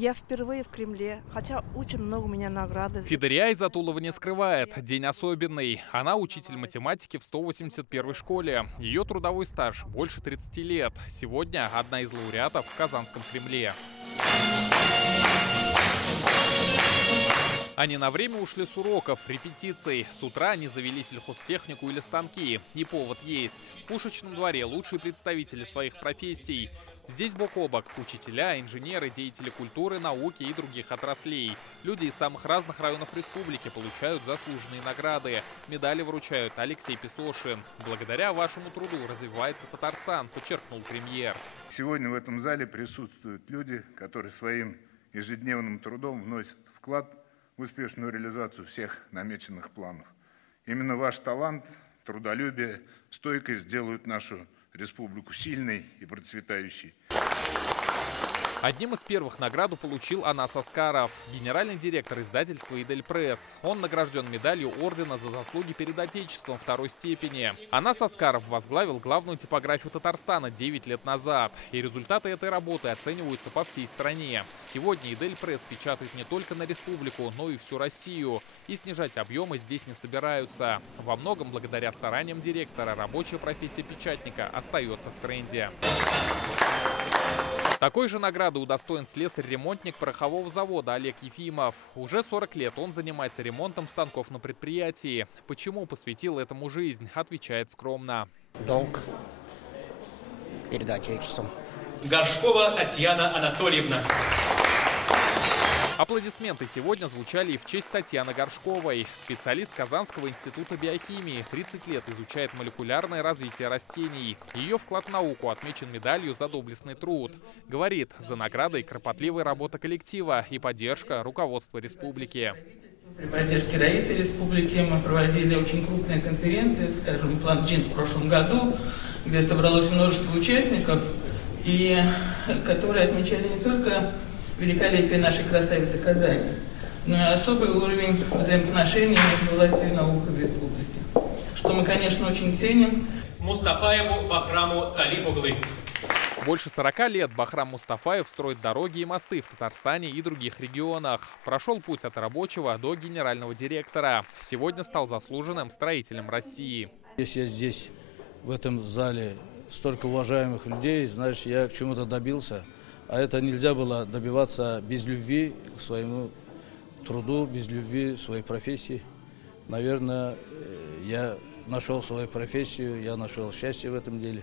Я впервые в Кремле, хотя очень много у меня награды. Фидерия Изатулова не скрывает. День особенный. Она учитель математики в 181-й школе. Ее трудовой стаж больше 30 лет. Сегодня одна из лауреатов в Казанском Кремле. Они на время ушли с уроков, репетиций. С утра они завели сельхозтехнику или станки. И повод есть. В Пушечном дворе лучшие представители своих профессий. Здесь бок о бок учителя, инженеры, деятели культуры, науки и других отраслей. Люди из самых разных районов республики получают заслуженные награды. Медали вручают Алексей Песошин. Благодаря вашему труду развивается Татарстан, подчеркнул премьер. Сегодня в этом зале присутствуют люди, которые своим ежедневным трудом вносят вклад в успешную реализацию всех намеченных планов. Именно ваш талант, трудолюбие, стойкость сделают нашу республику сильной и процветающей. Одним из первых награду получил Анас Аскаров, генеральный директор издательства «Идель Пресс». Он награжден медалью ордена за заслуги перед Отечеством второй степени. Анас Аскаров возглавил главную типографию Татарстана 9 лет назад. И результаты этой работы оцениваются по всей стране. Сегодня «Идель Пресс» печатает не только на республику, но и всю Россию. И снижать объемы здесь не собираются. Во многом благодаря стараниям директора рабочая профессия печатника остается в тренде. Такой же награды удостоен слесарь-ремонтник порохового завода Олег Ефимов. Уже 40 лет он занимается ремонтом станков на предприятии. Почему посвятил этому жизнь, отвечает скромно. Долг перед Отечеством. Горшкова Татьяна Анатольевна. Аплодисменты сегодня звучали и в честь Татьяны Горшковой. Специалист Казанского института биохимии, 30 лет изучает молекулярное развитие растений. Ее вклад в науку отмечен медалью за доблестный труд. Говорит, за наградой кропотливая работа коллектива и поддержка руководства республики. При поддержке правительства республики мы проводили очень крупные конференции, скажем, «План Джин» в прошлом году, где собралось множество участников, и которые отмечали не только великолепие нашей красавицы Казани, но и особый уровень взаимоотношений между властью и наукой в республике, что мы, конечно, очень ценим. Мустафаеву Бахраму Талибоглы. Больше 40 лет Бахрам Мустафаев строит дороги и мосты в Татарстане и других регионах. Прошел путь от рабочего до генерального директора. Сегодня стал заслуженным строителем России. Если я здесь, в этом зале, столько уважаемых людей, значит, я к чему-то добился. А это нельзя было добиваться без любви к своему труду, без любви к своей профессии. Наверное, я нашел свою профессию, я нашел счастье в этом деле.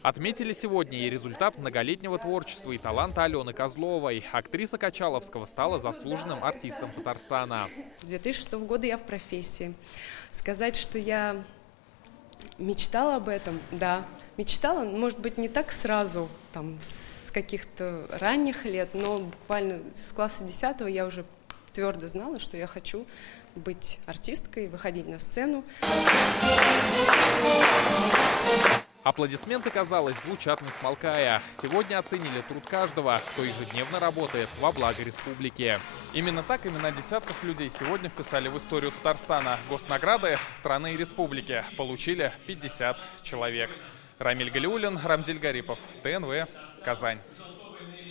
Отметили сегодня и результат многолетнего творчества и таланта Алены Козловой. Актриса Качаловского стала заслуженным артистом Татарстана. С 2006 года я в профессии. Сказать, что я мечтала об этом, да. Мечтала, может быть, не так сразу, там, с каких-то ранних лет, но буквально с класса 10 я уже твердо знала, что я хочу быть артисткой, выходить на сцену. Аплодисменты, казалось, звучат не смолкая. Сегодня оценили труд каждого, кто ежедневно работает во благо республики. Именно так имена десятков людей сегодня вписали в историю Татарстана. Госнаграды страны и республики получили 50 человек. Рамиль Галиуллин, Рамзиль Гарипов, ТНВ, Казань.